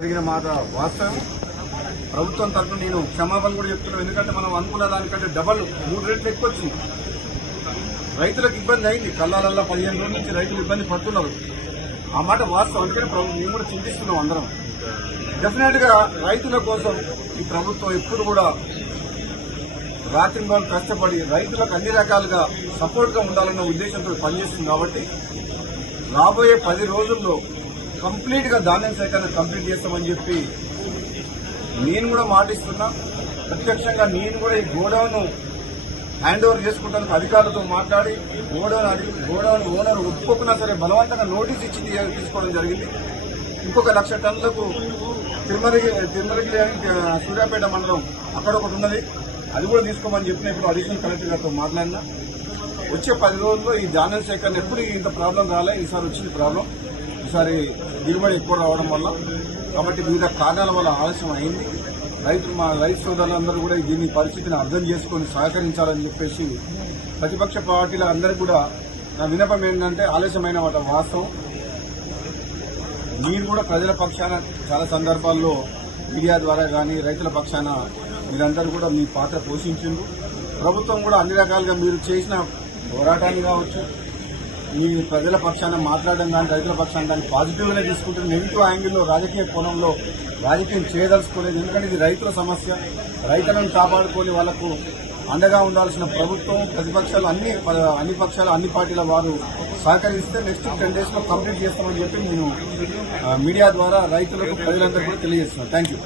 జరిగిన మాట వాస్తవం. ప్రభుత్వం తరఫున నేను క్షమాపణ కూడా చెప్తున్నాను. ఎందుకంటే మనం అనుకున్న దానికంటే డబల్ 3 రెట్లు ఎక్కువ వచ్చింది. రైతులకు ఇబ్బంది అయింది. కళ్ళాలల్లా 15 రోజుల నుంచి రైతులు ఇబ్బంది పడుతున్నారు. ఆ మాట వాస్తవం. అందుకని మేము కూడా చింతిస్తున్నాం అందరం. డెఫినెట్ గా రైతుల కోసం ఈ ప్రభుత్వం ఎప్పుడు కూడా రాత్రింబాలు కష్టపడి రైతులకు అన్ని రకాలుగా సపోర్ట్ గా ఉండాలన్న ఉద్దేశంతో పనిచేస్తుంది. కాబట్టి రాబోయే 10 రోజుల్లో కంప్లీట్ గా ధాన్యం సేకరణ కంప్లీట్ చేస్తామని చెప్పి నేను కూడా మాటిస్తున్నా. ప్రత్యక్షంగా నేను కూడా ఈ గోడౌన్ హ్యాండ్ ఓవర్ చేసుకుంటానికి అధికారులతో మాట్లాడి గోడౌన్ ఓనర్ ఒప్పుకున్నా సరే బలవంతంగా నోటీస్ ఇచ్చి తీసుకోవడం జరిగింది. ఇంకొక 1,00,000 టన్నులకు తిరుమలగిరి సూర్యాపేట మండలం అక్కడ ఒకటి ఉన్నది, అది కూడా తీసుకోమని చెప్పిన ఇప్పుడు అడిషనల్ కలెక్టర్ గారితో మాట్లాడినా. వచ్చే 10 రోజుల్లో ఈ ధాన్యం సేకరణ ఎప్పుడు ఇంత ప్రాబ్లం రాలే. ఈసారి వచ్చింది ప్రాబ్లం. ఈసారి దిగుబడి ఎక్కువ రావడం వల్ల, కాబట్టి వివిధ కారణాల వల్ల ఆలస్యం అయింది. మా రైతు సోదరులందరూ కూడా దీన్ని పరిస్థితిని అర్థం చేసుకుని సహకరించాలని చెప్పేసి ప్రతిపక్ష పార్టీల అందరికీ కూడా నా విన్నపం ఏంటంటే, ఆలస్యమైన వాస్తవం. మీరు కూడా ప్రజల పక్షాన చాలా సందర్భాల్లో మీడియా ద్వారా కానీ రైతుల పక్షాన మీరందరూ కూడా మీ పాత్ర పోషించిండ్రు. ప్రభుత్వం కూడా అన్ని రకాలుగా మీరు చేసిన పోరాటాన్ని కావచ్చు, మీ ప్రజల పక్షాన మాట్లాడడం కానీ రైతుల పక్షాన దాన్ని పాజిటివ్గానే తీసుకుంటే నెగిటివ్ యాంగిల్లో రాజకీయ కోణంలో రాజకీయం చేయదలుచుకోలేదు. ఎందుకంటే ఇది రైతుల సమస్య. రైతులను కాపాడుకొని వాళ్లకు అండగా ఉండాల్సిన ప్రభుత్వం, ప్రతిపక్షాలు అన్ని పక్షాలు అన్ని పార్టీల వారు సహకరిస్తే నెక్స్ట్ 10 days లో కంప్లీట్ చేస్తామని చెప్పి నేను మీడియా ద్వారా రైతులకు ప్రజలందరికీ కూడా తెలియజేస్తున్నాను. Thank you.